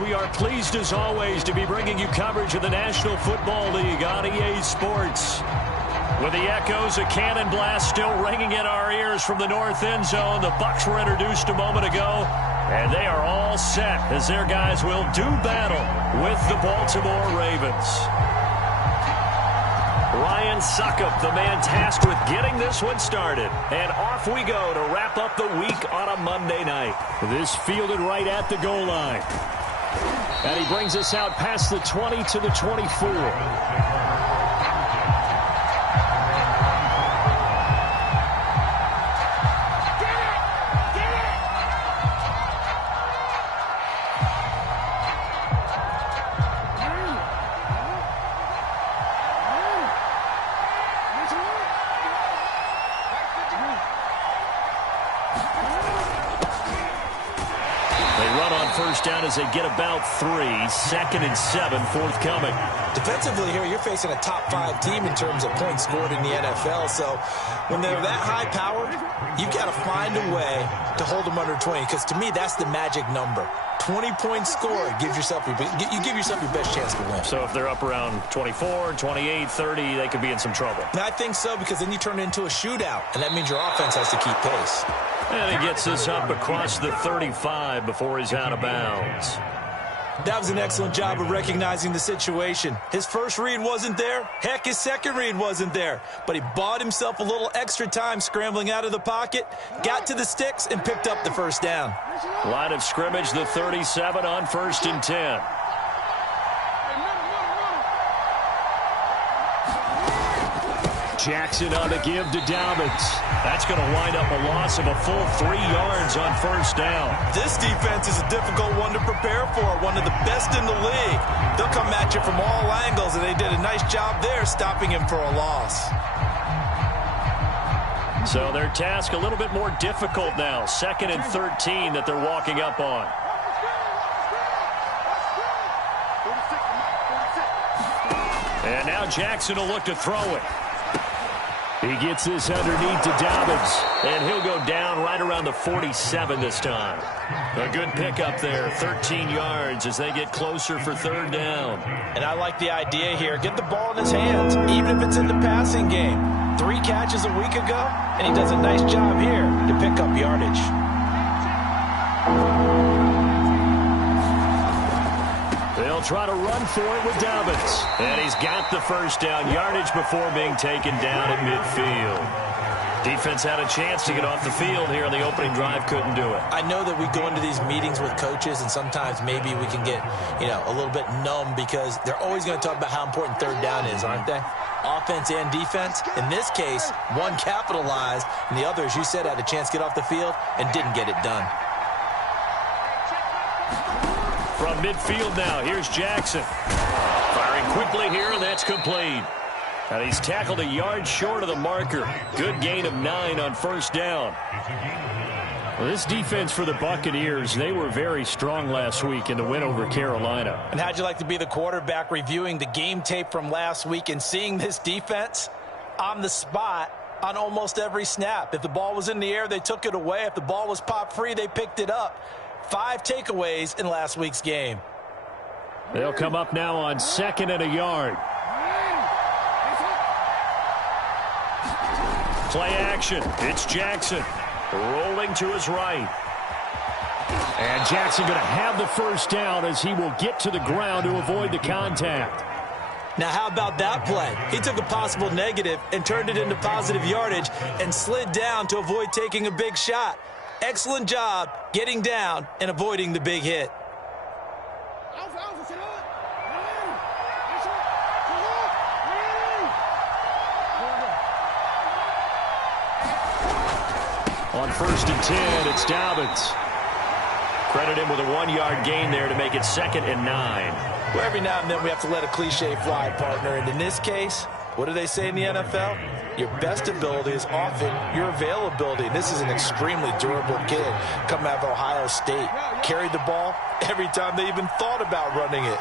We are pleased as always to be bringing you coverage of the National Football League on EA Sports. With the echoes of cannon blast still ringing in our ears from the north end zone, the Bucs were introduced a moment ago, and they are all set as their guys will do battle with the Baltimore Ravens. Ryan Succop, the man tasked with getting this one started. And off we go to wrap up the week on a Monday night. This fielded right at the goal line. And he brings us out past the 20 to the 24. Down as they get about 3, 2nd and 7 forthcoming. Defensively here, you're facing a top 5 team in terms of points scored in the NFL. So when they're that high powered, you've got to find a way to hold them under 20. Because to me, that's the magic number. 20 points scored gives yourself you give yourself your best chance to win. So if they're up around 24, 28, 30, they could be in some trouble. And I think so, because then you turn it into a shootout, and that means your offense has to keep pace. And he gets this up across the 35 before he's out of bounds. That was an excellent job of recognizing the situation. His first read wasn't there. Heck, his second read wasn't there. But he bought himself a little extra time scrambling out of the pocket, got to the sticks, and picked up the first down. Line of scrimmage, the 37 on 1st and 10. Jackson on the give to Dobbins. That's going to wind up a loss of a full 3 yards on 1st down. This defense is a difficult one to prepare for, one of the best in the league. They'll come at you from all angles, and they did a nice job there stopping him for a loss. So their task a little bit more difficult now. 2nd and 13 that they're walking up on. And now Jackson will look to throw it. He gets this underneath to Dobbins, and he'll go down right around the 47 this time. A good pickup there, 13 yards as they get closer for 3rd down. And I like the idea here. Get the ball in his hands, even if it's in the passing game. 3 catches a week ago, and he does a nice job here to pick up yardage. They'll try to run for it with Dobbins. And he's got the first down yardage before being taken down at midfield. Defense had a chance to get off the field here on the opening drive, couldn't do it. I know that we go into these meetings with coaches, and sometimes maybe we can get, a little bit numb because they're always going to talk about how important 3rd down is, aren't they? Offense and defense. In this case, one capitalized, and the other, as you said, had a chance to get off the field and didn't get it done. From midfield now, here's Jackson. Firing quickly here, and that's complete. And he's tackled a yard short of the marker. Good gain of 9 on 1st down. Well, this defense for the Buccaneers, they were very strong last week in the win over Carolina. And how'd you like to be the quarterback reviewing the game tape from last week and seeing this defense on the spot on almost every snap? If the ball was in the air, they took it away. If the ball was pop free, they picked it up. 5 takeaways in last week's game. They'll come up now on 2nd and a yard. Play action. It's Jackson rolling to his right. And Jackson going to have the first down as he will get to the ground to avoid the contact. Now, how about that play? He took a possible negative and turned it into positive yardage and slid down to avoid taking a big shot. Excellent job getting down and avoiding the big hit. On 1st and 10, it's Dobbins. Credit him with a 1-yard gain there to make it 2nd and 9. Well, every now and then we have to let a cliche fly, partner. And in this case, what do they say in the NFL? Your best ability is often your availability. This is an extremely durable kid coming out of Ohio State. Carried the ball, every time they even thought about running it.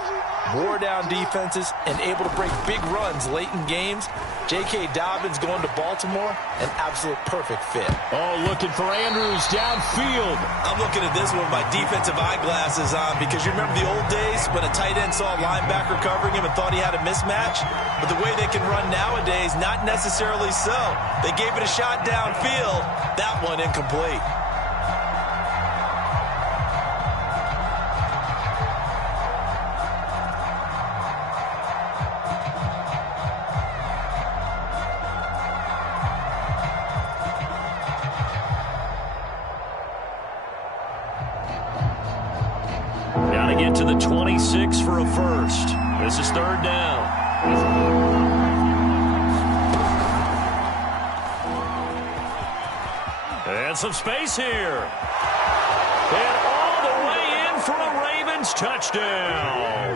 Wore down defenses and able to break big runs late in games. J.K. Dobbins going to Baltimore, an absolute perfect fit. Oh, looking for Andrews downfield. I'm looking at this with my defensive eyeglasses on because you remember the old days when a tight end saw a linebacker covering him and thought he had a mismatch? But the way they can run nowadays, not necessarily so. They gave it a shot downfield. That one incomplete. Get to the 26 for a first. This is third down. And some space here. And all the way in for a Ravens touchdown.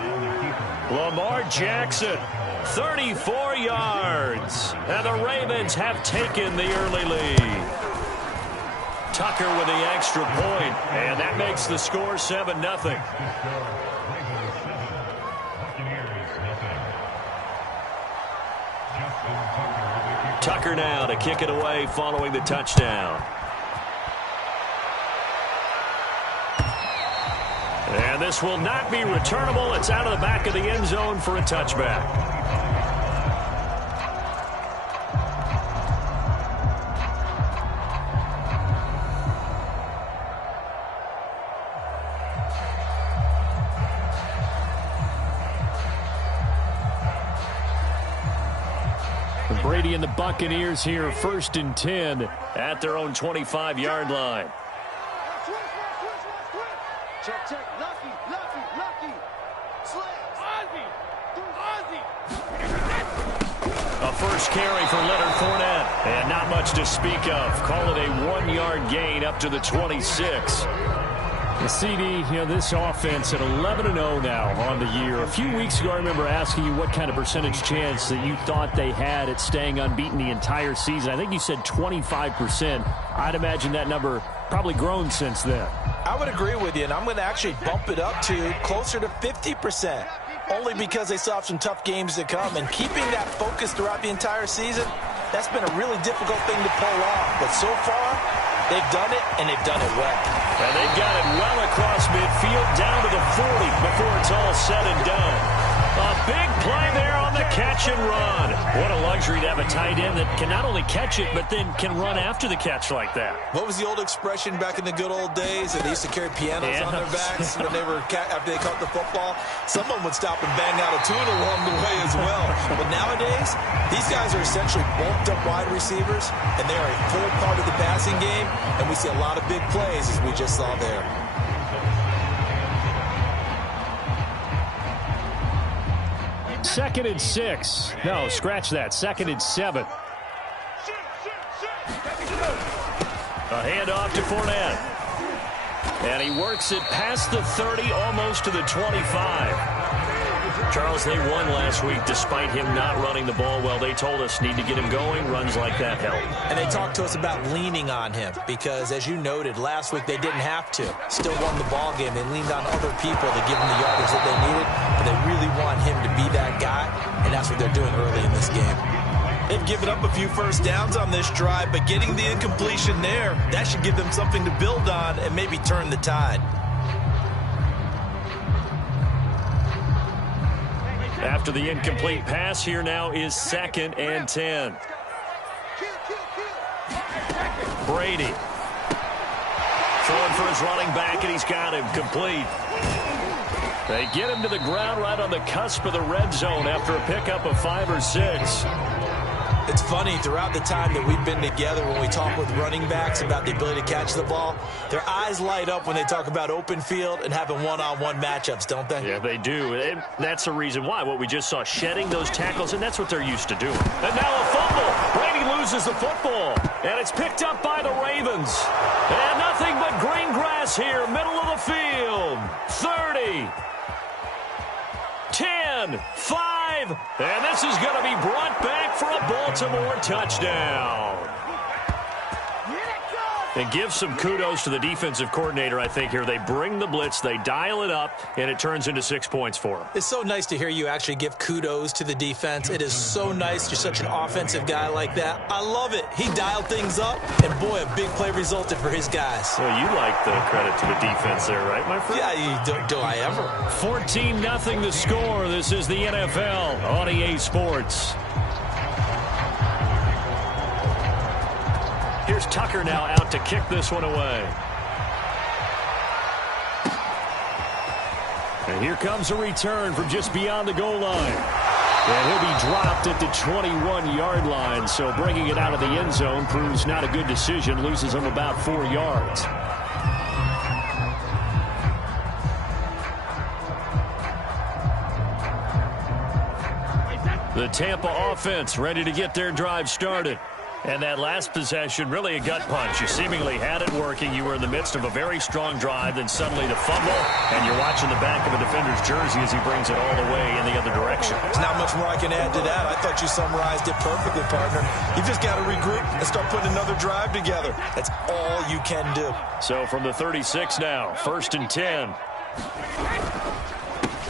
Lamar Jackson, 34 yards. And the Ravens have taken the early lead. Tucker with the extra point, and that makes the score 7-0. Tucker now to kick it away following the touchdown. And this will not be returnable. It's out of the back of the end zone for a touchback. Brady and the Buccaneers here, 1st and 10 at their own 25-yard line. Check, check. Lucky. A first carry for Leonard Fournette. And not much to speak of. Call it a 1-yard gain up to the 26. The CD, this offense at 11-0 now on the year. A few weeks ago, I remember asking you what kind of percentage chance that you thought they had at staying unbeaten the entire season. I think you said 25%. I'd imagine that number probably grown since then. I would agree with you, and I'm going to actually bump it up to closer to 50%, only because they still have some tough games to come. And keeping that focus throughout the entire season, that's been a really difficult thing to pull off. But so far, they've done it, and they've done it well. And they've got it well across midfield, down to the 40 before it's all said and done. A big play there on the catch and run. What a luxury to have a tight end that can not only catch it, but then can run after the catch like that. What was the old expression back in the good old days? That they used to carry pianos on their backs when after they caught the football. Someone would stop and bang out a tune along the way as well. But nowadays, these guys are essentially bulked up wide receivers, and they are a full part of the passing game, and we see a lot of big plays as we just saw there. Second and 6. No, scratch that. 2nd and 7. A handoff to Fournette. And he works it past the 30, almost to the 25. Charles, they won last week despite him not running the ball well. They told us need to get him going. Runs like that help. And they talked to us about leaning on him because, as you noted, last week they didn't have to. Still won the ball game. They leaned on other people to give them the yardage that they needed, but they really want him to be that guy, and that's what they're doing early in this game. They've given up a few first downs on this drive, but getting the incompletion there, that should give them something to build on and maybe turn the tide. After the incomplete pass, here now is 2nd and 10. Brady throwing for his running back, and he's got him complete. They get him to the ground right on the cusp of the red zone after a pickup of 5 or 6. It's funny, throughout the time that we've been together, when we talk with running backs about the ability to catch the ball, their eyes light up when they talk about open field and having one-on-one matchups, don't they? Yeah, they do. And that's the reason why. What we just saw, shedding those tackles, and that's what they're used to doing. And now a fumble. Brady loses the football. And it's picked up by the Ravens. And nothing but green grass here, middle of the field. 30. 10, 5, and this is going to be brought back for a Baltimore touchdown. And give some kudos to the defensive coordinator, I think, here. They bring the blitz, they dial it up, and it turns into 6 points for them. It's so nice to hear you actually give kudos to the defense. It is so nice. You're such an offensive guy like that. I love it. He dialed things up, and boy, a big play resulted for his guys. Well, you like the credit to the defense there, right, my friend? Yeah, do I ever? 14-0 the score. This is the NFL on EA Sports. Here's Tucker now out to kick this one away. And here comes a return from just beyond the goal line. And he'll be dropped at the 21-yard line. So bringing it out of the end zone proves not a good decision. Loses him about 4 yards. The Tampa offense ready to get their drive started. And that last possession, really a gut punch. You seemingly had it working. You were in the midst of a very strong drive, then suddenly the fumble, and you're watching the back of a defender's jersey as he brings it all the way in the other direction. There's not much more I can add to that. I thought you summarized it perfectly, partner. You've just got to regroup and start putting another drive together. That's all you can do. So from the 36 now, 1st and 10.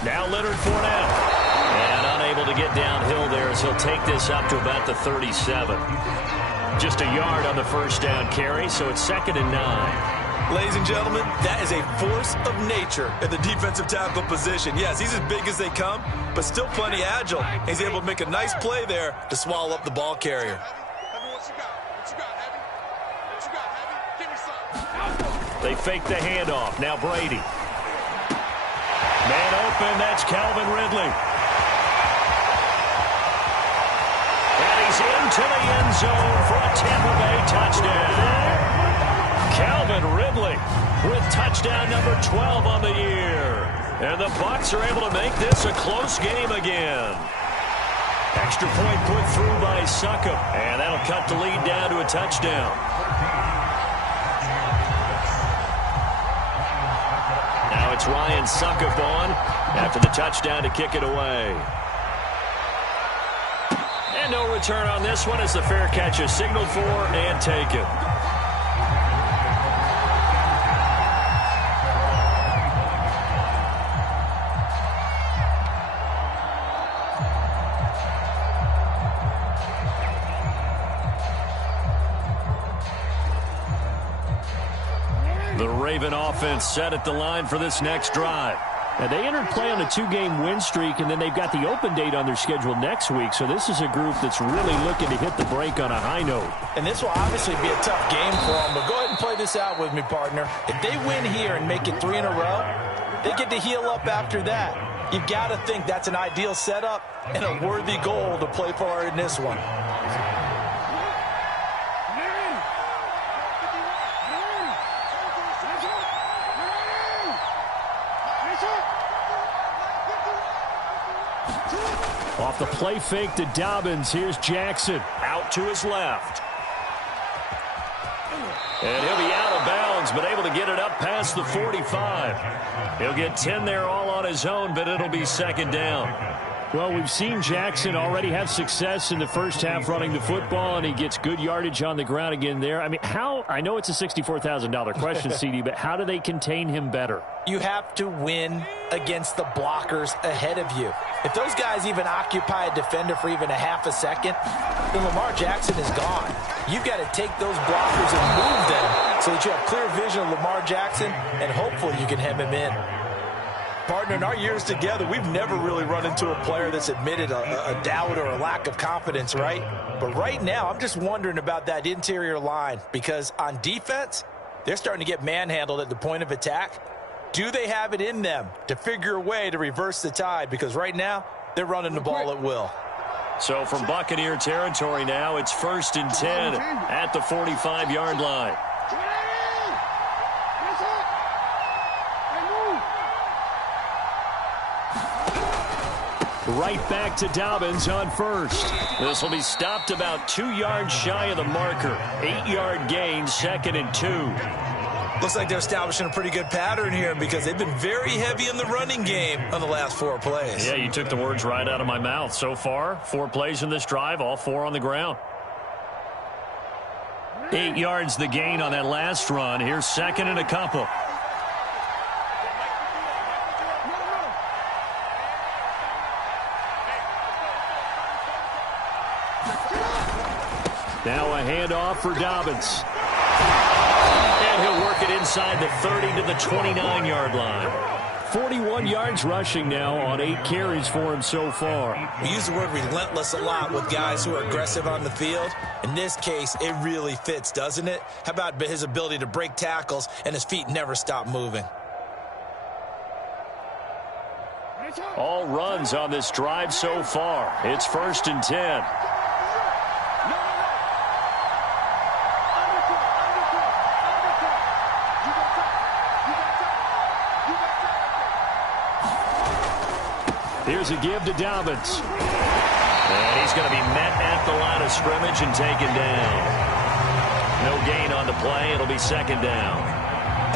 Now Leonard Fournette. And unable to get downhill there as he'll take this up to about the 37. Just a yard on the first down carry, so it's 2nd and 9. Ladies and gentlemen, that is a force of nature at the defensive tackle position. Yes, he's as big as they come, but still plenty agile. He's able to make a nice play there to swallow up the ball carrier. They fake the handoff. Now Brady. Man open, that's Calvin Ridley. He's into the end zone for a Tampa Bay touchdown. Calvin Ridley with touchdown number 12 on the year. And the Bucs are able to make this a close game again. Extra point put through by Succop. And that'll cut the lead down to a touchdown. Now it's Ryan Succop on after the touchdown to kick it away. And no return on this one as the fair catch is signaled for and taken. The Raven offense set at the line for this next drive. Now, they entered play on a 2-game win streak, and then they've got the open date on their schedule next week. So this is a group that's really looking to hit the break on a high note. And this will obviously be a tough game for them. But go ahead and play this out with me, partner. If they win here and make it 3 in a row, they get to heal up after that. You've got to think that's an ideal setup and a worthy goal to play for in this one. Off the play fake to Dobbins. Here's Jackson out to his left. And he'll be out of bounds, but able to get it up past the 45. He'll get 10 there all on his own, but it'll be 2nd down. Well, we've seen Jackson already have success in the first half running the football, and he gets good yardage on the ground again there. I mean, I know it's a $64,000 question, CD, but how do they contain him better? You have to win against the blockers ahead of you. If those guys even occupy a defender for even a half a second, then Lamar Jackson is gone. You've got to take those blockers and move them so that you have clear vision of Lamar Jackson, and hopefully you can hem him in. Partner, in our years together, we've never really run into a player that's admitted a doubt or a lack of confidence, right? But right now, I'm just wondering about that interior line, because on defense, they're starting to get manhandled at the point of attack. Do they have it in them to figure a way to reverse the tide? Because right now, they're running the ball at will. So from Buccaneer territory now, it's 1st and 10 at the 45-yard line. Right back to Dobbins on 1st. This will be stopped about 2 yards shy of the marker. 8-yard gain, 2nd and 2. Looks like they're establishing a pretty good pattern here because they've been very heavy in the running game on the last 4 plays. Yeah, you took the words right out of my mouth. So far, 4 plays in this drive, all 4 on the ground. 8 yards the gain on that last run. Here's second and a couple. Now a handoff for Dobbins. And he'll work it inside the 30 to the 29-yard line. 41 yards rushing now on 8 carries for him so far. We use the word relentless a lot with guys who are aggressive on the field. In this case, it really fits, doesn't it? How about his ability to break tackles and his feet never stop moving? All runs on this drive so far. It's 1st and 10. Here's a give to Dobbins. And he's going to be met at the line of scrimmage and taken down. No gain on the play. It'll be 2nd down.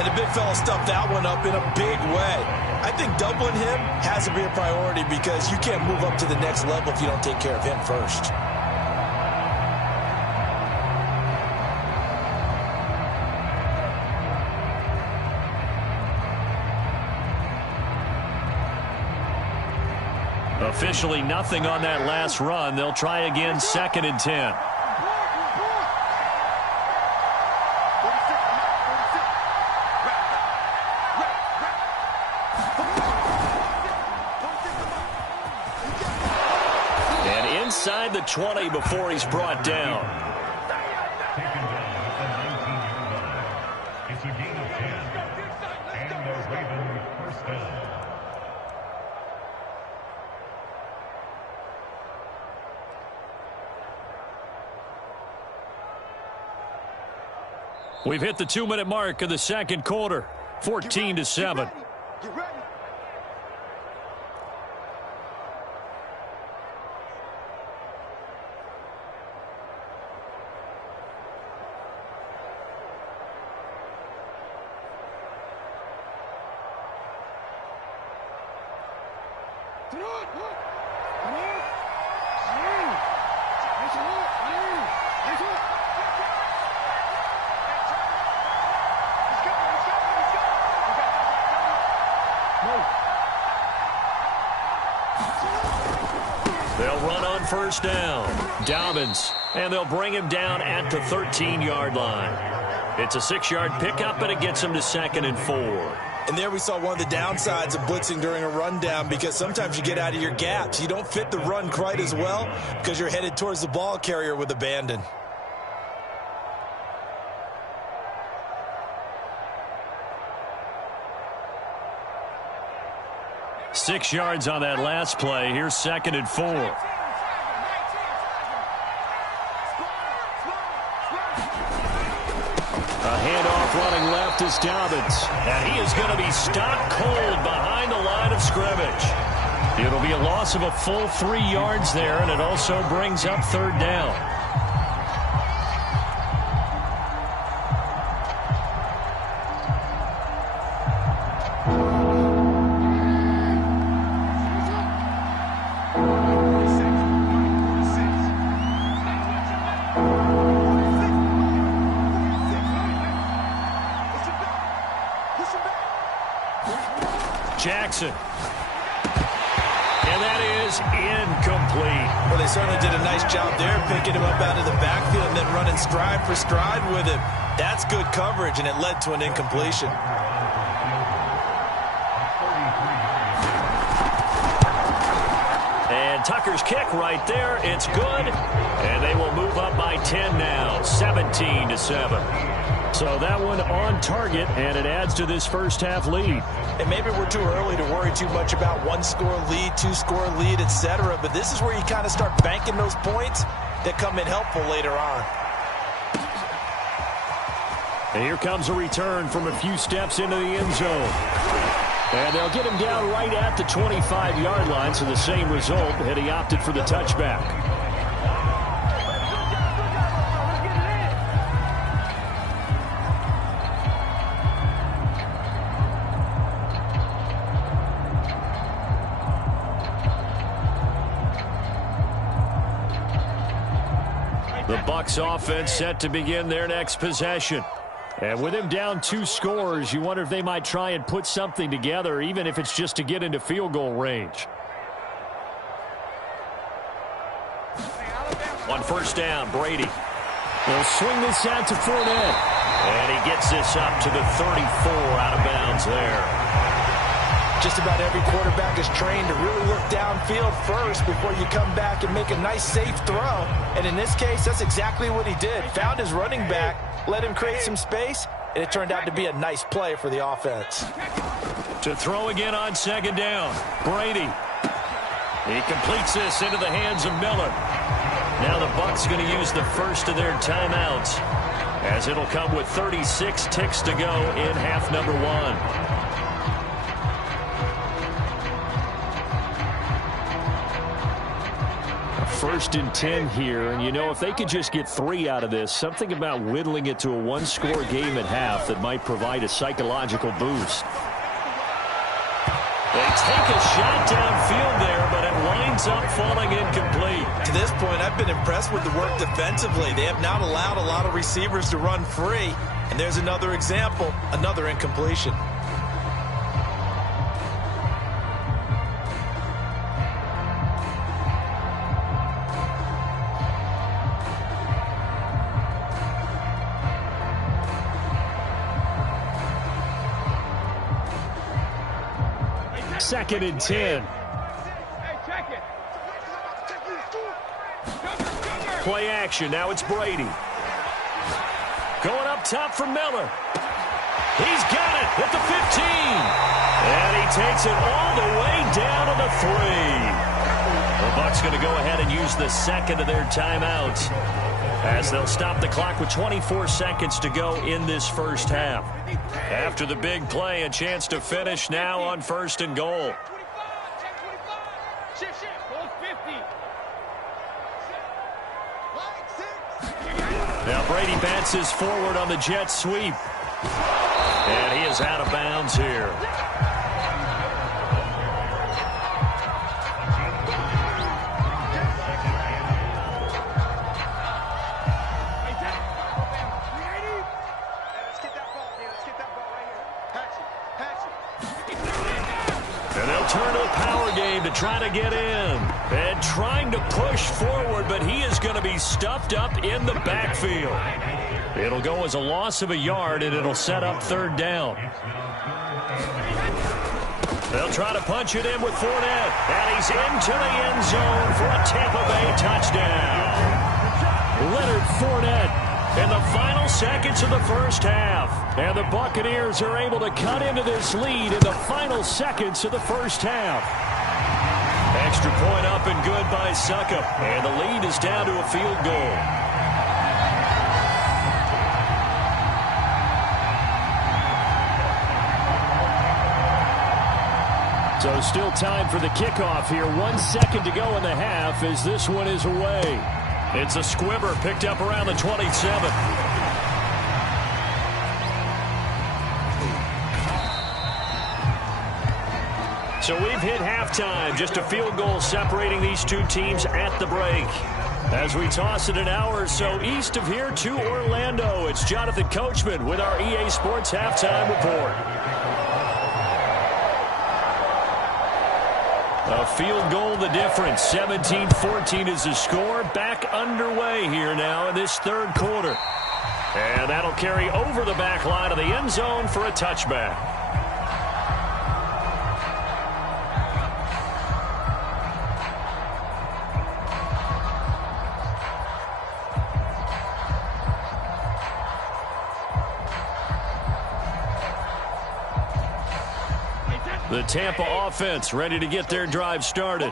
And the big fella stuffed that one up in a big way. I think doubling him has to be a priority because you can't move up to the next level if you don't take care of him first. Officially nothing on that last run. They'll try again, 2nd and 10. And inside the 20 before he's brought down. It's a gain of 10. And the Ravens first down. We've hit the 2-minute mark of the 2nd quarter. 14-7. Get ready. They'll run on 1st down. Dobbins. And they'll bring him down at the 13-yard line. It's a 6-yard pickup, and it gets him to 2nd and 4. And there we saw one of the downsides of blitzing during a rundown because sometimes you get out of your gaps. You don't fit the run quite as well because you're headed towards the ball carrier with abandon. Six yards on that last play. Here's 2nd and 4. A handoff running left is Dobbins. And he is going to be stopped cold behind the line of scrimmage. It'll be a loss of a full 3 yards there, and it also brings up 3rd down. Jackson. And that is incomplete. Well, they certainly did a nice job there, picking him up out of the backfield and then running stride for stride with him. That's good coverage, and it led to an incompletion. And Tucker's kick right there. It's good. And they will move up by 10 now, 17-7. So that one on target, and it adds to this first half lead. And maybe we're too early to worry too much about 1-score lead, 2-score lead, etc. But this is where you kind of start banking those points that come in helpful later on. And here comes a return from a few steps into the end zone. And they'll get him down right at the 25-yard line, so the same result had he opted for the touchback. The Bucs offense set to begin their next possession. And with him down 2 scores, you wonder if they might try and put something together, even if it's just to get into field goal range. On first down, Brady. They'll swing this out to Fournette. And he gets this up to the 34 out of bounds there. Just about every quarterback is trained to really look downfield first before you come back and make a nice, safe throw. And in this case, that's exactly what he did. Found his running back, let him create some space, and it turned out to be a nice play for the offense. To throw again on second down, Brady. He completes this into the hands of Miller. Now the Bucs going to use the first of their timeouts, as it'll come with 36 ticks to go in half number 1. First and 10 here, and you know, if they could just get 3 out of this, something about whittling it to a 1-score game at half that might provide a psychological boost. They take a shot downfield there, but it winds up falling incomplete. To this point, I've been impressed with the work defensively. They have not allowed a lot of receivers to run free, and there's another example, another incompletion. Second and 10. Play action. Now it's Brady. Going up top for Miller. He's got it at the 15. And he takes it all the way down to the 3. The Bucs going to go ahead and use the second of their timeouts, as they'll stop the clock with 24 seconds to go in this first half. After the big play, a chance to finish now on first and goal. Now Brady bounces forward on the jet sweep. And he is out of bounds here. Turn to the power game to try to get in. And trying to push forward, but he is going to be stuffed up in the backfield. It'll go as a loss of a yard, and it'll set up third down. They'll try to punch it in with Fournette. And he's into the end zone for a Tampa Bay touchdown. Leonard Fournette in the final seconds of the first half. And the Buccaneers are able to cut into this lead in the final seconds of the first half. Extra point up and good by Succop. And the lead is down to a field goal. So still time for the kickoff here. 1 second to go in the half as this one is away. It's a squibber picked up around the 27. So we've hit halftime. Just a field goal separating these two teams at the break. As we toss it an hour or so east of here to Orlando, it's Jonathan Coachman with our EA Sports Halftime Report. A field goal the difference. 17-14 is the score. Back underway here now in this third quarter. And that'll carry over the back line of the end zone for a touchback. The Tampa offense ready to get their drive started.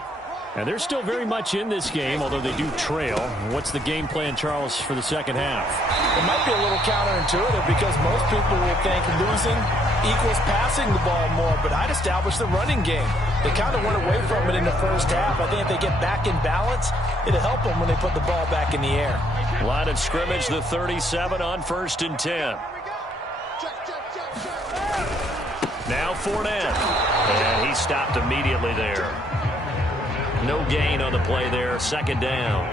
And they're still very much in this game, although they do trail. What's the game plan, Charles, for the second half? It might be a little counterintuitive because most people will think losing equals passing the ball more, but I'd establish the running game. They kind of went away from it in the first half. I think if they get back in balance, it'll help them when they put the ball back in the air. Line of scrimmage, the 37 on 1st and 10. Now Fournette. And he stopped immediately there. No gain on the play there. Second down.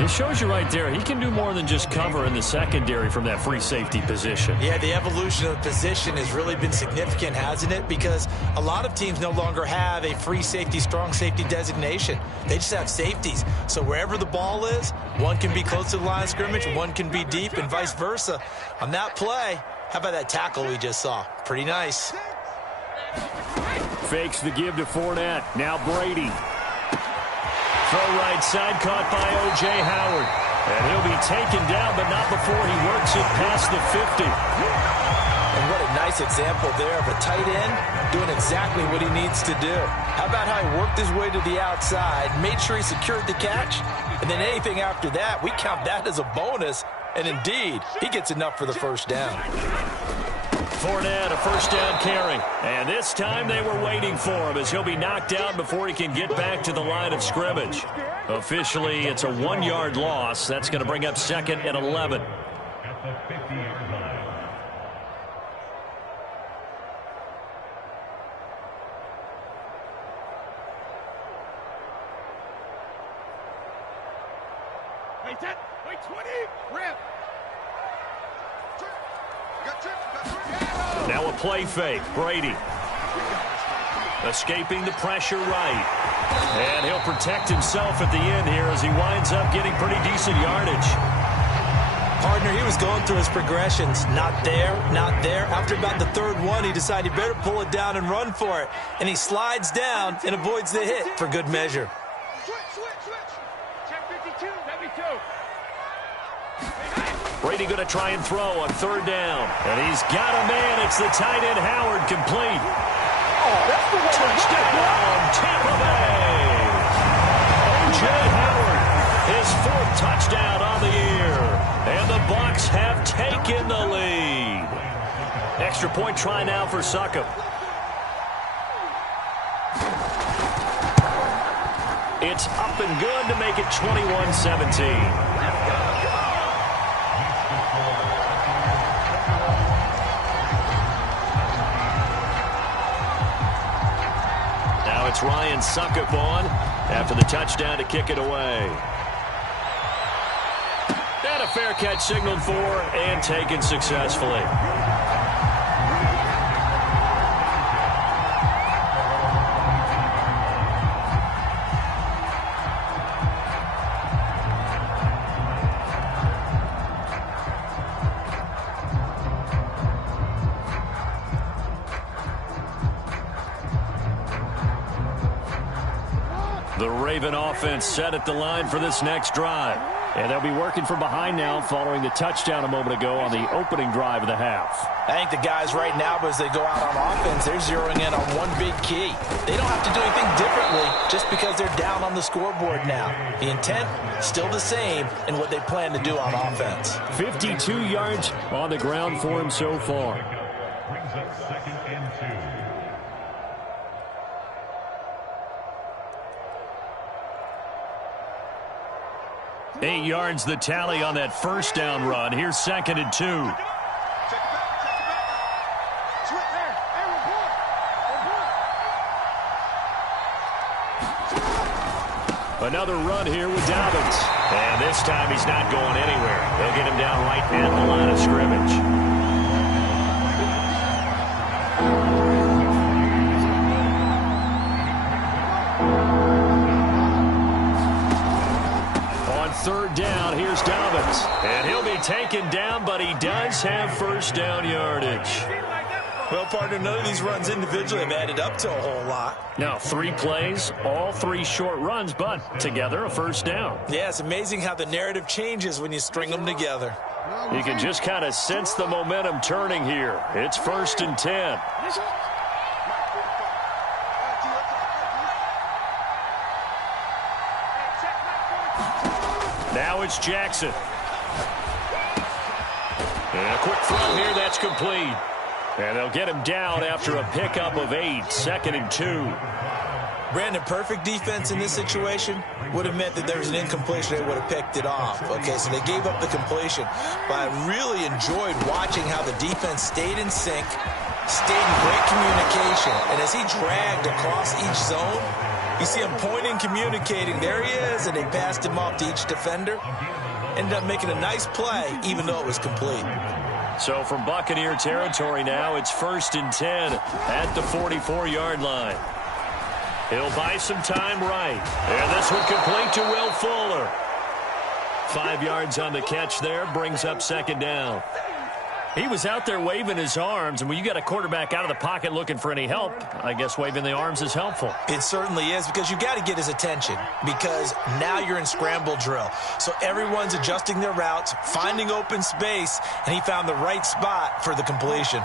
It shows you right there, he can do more than just cover in the secondary from that free safety position. Yeah, the evolution of the position has really been significant, hasn't it? Because a lot of teams no longer have a free safety, strong safety designation. They just have safeties. So wherever the ball is, one can be close to the line of scrimmage, one can be deep, and vice versa. On that play, how about that tackle we just saw? Pretty nice. Fakes the give to Fournette. Now Brady. Throw right side, caught by O.J. Howard. And he'll be taken down, but not before he works it past the 50. And what a nice example there of a tight end doing exactly what he needs to do. How about how he worked his way to the outside, made sure he secured the catch, and then anything after that, we count that as a bonus. And indeed, he gets enough for the first down. Fournette, a first down carry. And this time they were waiting for him as he'll be knocked out before he can get back to the line of scrimmage. Officially, it's a 1-yard loss. That's going to bring up 2nd and 11. At the 50-yard line. Wait, 20. Rip. Now a play fake. Brady. Escaping the pressure right. And he'll protect himself at the end here as he winds up getting pretty decent yardage. Partner, he was going through his progressions. Not there, not there. After about the third one, he decided he better pull it down and run for it. And he slides down and avoids the hit for good measure. Switch. Check 52. 72. Brady going to try and throw on 3rd down. And he's got a man. It's the tight end Howard, complete. Touchdown, Tampa Bay. O.J. Howard, his 4th touchdown on the year. And the Bucs have taken the lead. Extra point try now for Succop. It's up and good to make it 21-17. It's Ryan Succop on after the touchdown to kick it away. And a fair catch signaled for and taken successfully. The Raven offense set at the line for this next drive. And they'll be working from behind now following the touchdown a moment ago on the opening drive of the half. I think the guys right now, as they go out on offense, they're zeroing in on one big key. They don't have to do anything differently just because they're down on the scoreboard now. The intent, still the same in what they plan to do on offense. 52 yards on the ground for him so far. Brings up 2nd and 2. 8 yards the tally on that first down run. Here's 2nd and 2. Check it back. Switch there. Hey, report. Another run here with Dobbins. And this time he's not going anywhere. They'll get him down right at the line of scrimmage. On 3rd down, here's Dobbins. And he'll be taken down, but he does have first down yardage. Well, partner, none of these runs individually have added up to a whole lot. Now, 3 plays, all 3 short runs, but together a first down. Yeah, it's amazing how the narrative changes when you string them together. You can just kind of sense the momentum turning here. It's 1st and 10. Now it's Jackson. And a quick throw here, that's complete. And they'll get him down after a pickup of 8, 2nd and 2. Brandon, perfect defense in this situation would have meant that there was an incompletion. They would have picked it off. Okay, so they gave up the completion. But I really enjoyed watching how the defense stayed in sync, stayed in great communication. And as he dragged across each zone, You see him pointing, communicating. There he is, and they passed him off to each defender. Ended up making a nice play, even though it was complete. So from Buccaneer territory now, it's 1st and 10 at the 44-yard line. He'll buy some time right. And this one complete to Will Fuller. 5 yards on the catch there, brings up 2nd down. He was out there waving his arms, and when you got a quarterback out of the pocket looking for any help, I guess waving the arms is helpful. It certainly is, because you got to get his attention, because now you're in scramble drill. So everyone's adjusting their routes, finding open space, and he found the right spot for the completion.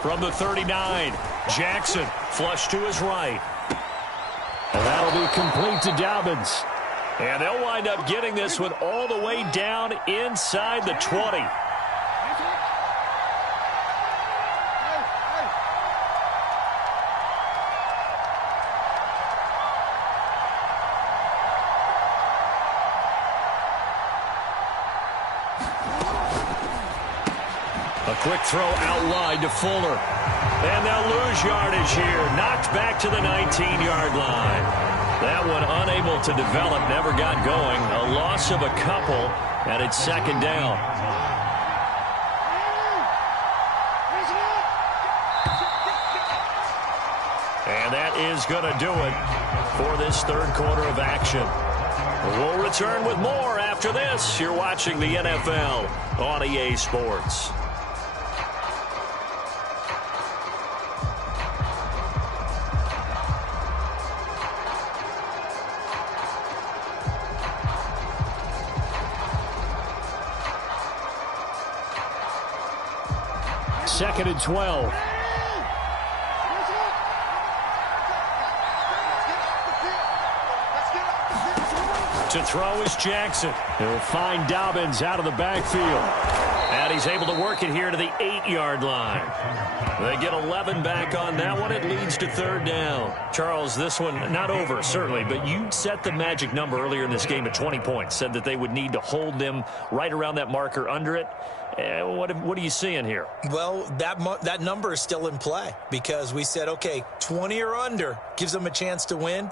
From the 39, Jackson flush to his right. And that'll be complete to Dobbins. And they'll wind up getting this one all the way down inside the 20. A quick throw out wide to Fuller. And they'll lose yardage here. Knocked back to the 19-yard line. That one unable to develop, never got going. A loss of a couple, and it's 2nd down. And that is going to do it for this 3rd quarter of action. We'll return with more after this. You're watching the NFL on EA Sports. Second and 12. To throw is Jackson. He'll find Dobbins out of the backfield. And he's able to work it here to the 8-yard line. They get 11 back on that one. It leads to 3rd down. Charles, this one not over, certainly, but you set the magic number earlier in this game at 20 points. Said that they would need to hold them right around that marker under it. What are you seeing here? Well, that number is still in play, because we said, okay, 20 or under gives them a chance to win.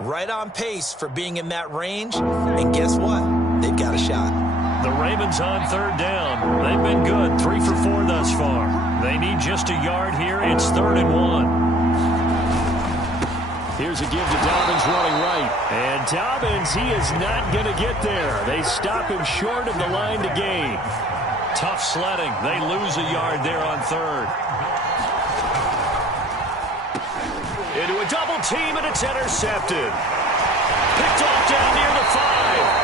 Right on pace for being in that range. And guess what? They've got a shot. The Ravens on 3rd down. They've been good, 3 for 4 thus far. They need just a yard here. It's 3rd and 1. Here's a give to Dobbins running right. And Dobbins, he is not going to get there. They stop him short of the line to gain. Tough sledding. They lose a yard there on 3rd. Into a double team, and it's intercepted. Picked off down near the 5.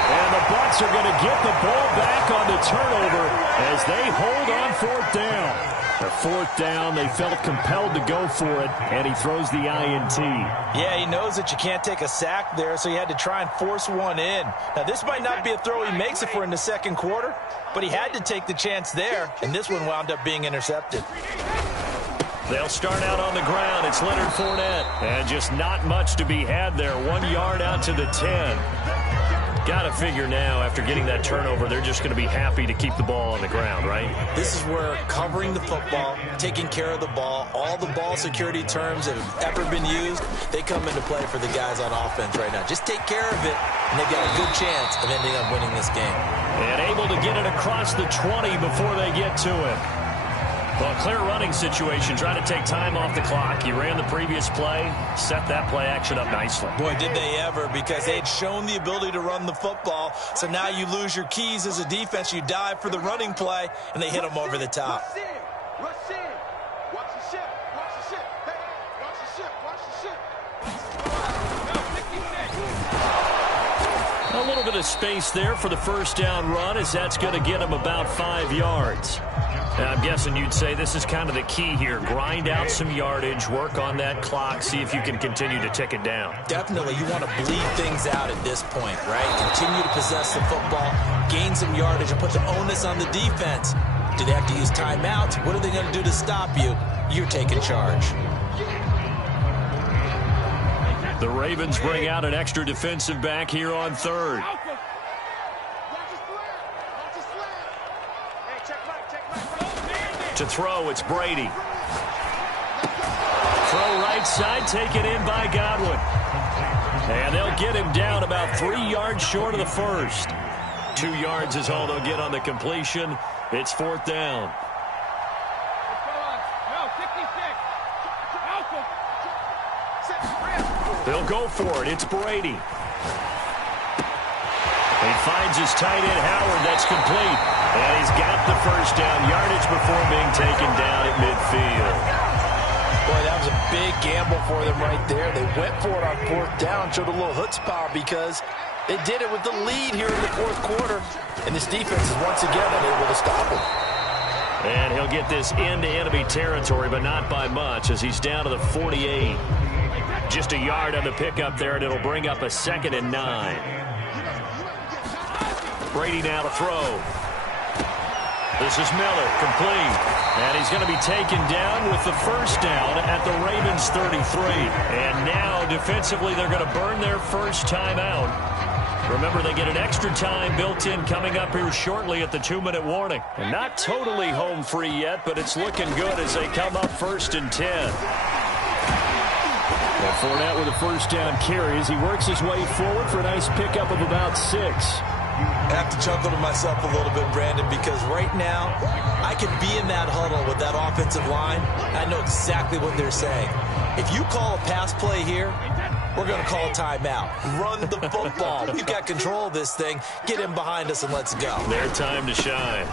And the Bucs are going to get the ball back on the turnover as they hold on 4th down. The 4th down, they felt compelled to go for it, and he throws the INT. Yeah, he knows that you can't take a sack there, so he had to try and force one in. Now, this might not be a throw he makes if we're in the 2nd quarter, but he had to take the chance there, and this one wound up being intercepted. They'll start out on the ground. It's Leonard Fournette. And just not much to be had there. 1 yard out to the 10. Got to figure now, after getting that turnover, they're just going to be happy to keep the ball on the ground, right? This is where covering the football, taking care of the ball, all the ball security terms that have ever been used, they come into play for the guys on offense right now. Just take care of it, and they've got a good chance of ending up winning this game. And able to get it across the 20 before they get to him. Well, clear running situation, trying to take time off the clock. He ran the previous play, set that play action up nicely. Boy, did they ever, because they had shown the ability to run the football. So now you lose your keys as a defense. You dive for the running play, and they hit them over the top. Rush in. Watch the ship. Watch the ship. Hey, watch the ship. Watch the ship. A little bit of space there for the 1st down run, as that's going to get him about 5 yards. And I'm guessing you'd say this is kind of the key here. Grind out some yardage, work on that clock, see if you can continue to tick it down. Definitely, you want to bleed things out at this point, right? Continue to possess the football, gain some yardage, and put the onus on the defense. Do they have to use timeouts? What are they going to do to stop you? You're taking charge. The Ravens bring out an extra defensive back here on 3rd. Hey, check right. To throw, it's Brady. Throw right side, taken in by Godwin. And they'll get him down about 3 yards short of the first. 2 yards is all they'll get on the completion. It's 4th down. They'll go for it. It's Brady. He finds his tight end, Howard. That's complete. And he's got the first down yardage before being taken down at midfield. Boy, that was a big gamble for them right there. They went for it on 4th down, showed a little chutzpah because they did it with the lead here in the 4th quarter. And this defense is once again unable to stop him. And he'll get this into enemy territory, but not by much as he's down to the 48. Just a yard on the pickup there, and it'll bring up a 2nd and 9. Brady now to throw. This is Miller, complete. And he's going to be taken down with the first down at the Ravens 33. And now, defensively, they're going to burn their first timeout. Remember, they get an extra time built in coming up here shortly at the 2-minute warning. And not totally home free yet, but it's looking good as they come up 1st and 10. And Fournette with a first down carry as he works his way forward for a nice pickup of about 6. I have to chuckle to myself a little bit, Brandon, because right now I can be in that huddle with that offensive line. I know exactly what they're saying. If you call a pass play here, we're going to call a timeout. Run the football. We've got control of this thing. Get him behind us and let's go. Their time to shine.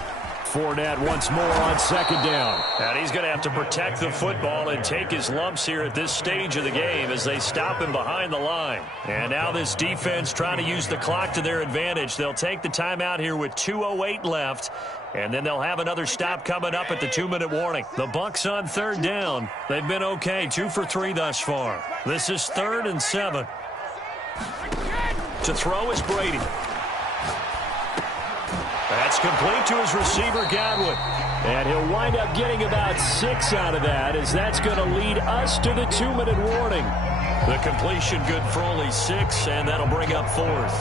Fournette once more on 2nd down. And he's going to have to protect the football and take his lumps here at this stage of the game as they stop him behind the line. And now this defense trying to use the clock to their advantage. They'll take the timeout here with 2:08 left. And then they'll have another stop coming up at the 2-minute warning. The Bucs on 3rd down. They've been okay, 2 for 3 thus far. This is 3rd and 7. To throw is Brady. That's complete to his receiver, Godwin. And he'll wind up getting about 6 out of that as that's going to lead us to the 2-minute warning. The completion good for only 6, and that'll bring up 4th.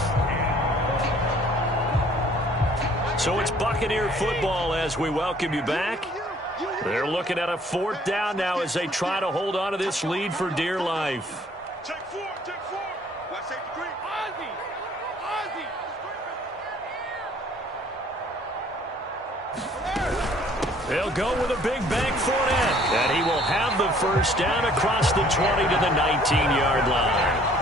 So it's Buccaneer football as we welcome you back. They're looking at a 4th down now as they try to hold on to this lead for dear life. Check 4, check 4. Watch safety green. Ozzy. They'll go with a big bank Fournette. And he will have the first down across the 20 to the 19-yard line.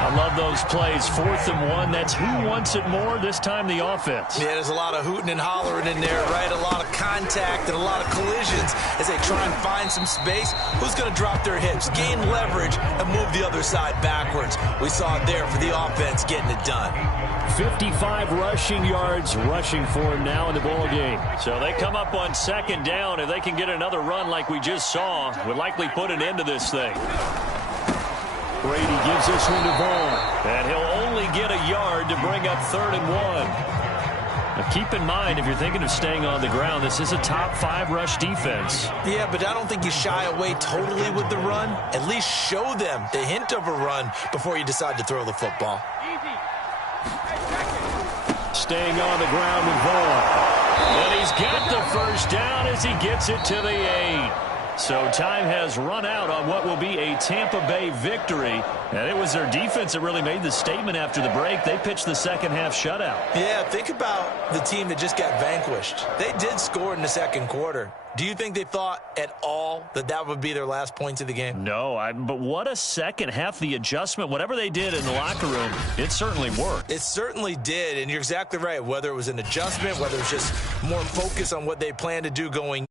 I love those plays. 4th and 1. That's who wants it more, this time the offense. Yeah, there's a lot of hooting and hollering in there, right? A lot of contact and a lot of collisions as they try and find some space. Who's going to drop their hips, gain leverage, and move the other side backwards? We saw it there for the offense getting it done. 55 rushing yards rushing for him now in the ball game. So they come up on 2nd down. If they can get another run like we just saw, would likely put an end to this thing. Brady gives this one to Vaughn. And he'll only get a yard to bring up 3rd and 1. Now keep in mind, if you're thinking of staying on the ground, this is a top 5 rush defense. Yeah, but I don't think you shy away totally with the run. At least show them the hint of a run before you decide to throw the football. Staying on the ground with Vaughn. And he's got the first down as he gets it to the 8. So time has run out on what will be a Tampa Bay victory. And it was their defense that really made the statement after the break. They pitched the second half shutout. Yeah, think about the team that just got vanquished. They did score in the 2nd quarter. Do you think they thought at all that that would be their last points of the game? No, but what a second half. The adjustment, whatever they did in the locker room, it certainly worked. It certainly did, and you're exactly right. Whether it was an adjustment, whether it was just more focus on what they plan to do going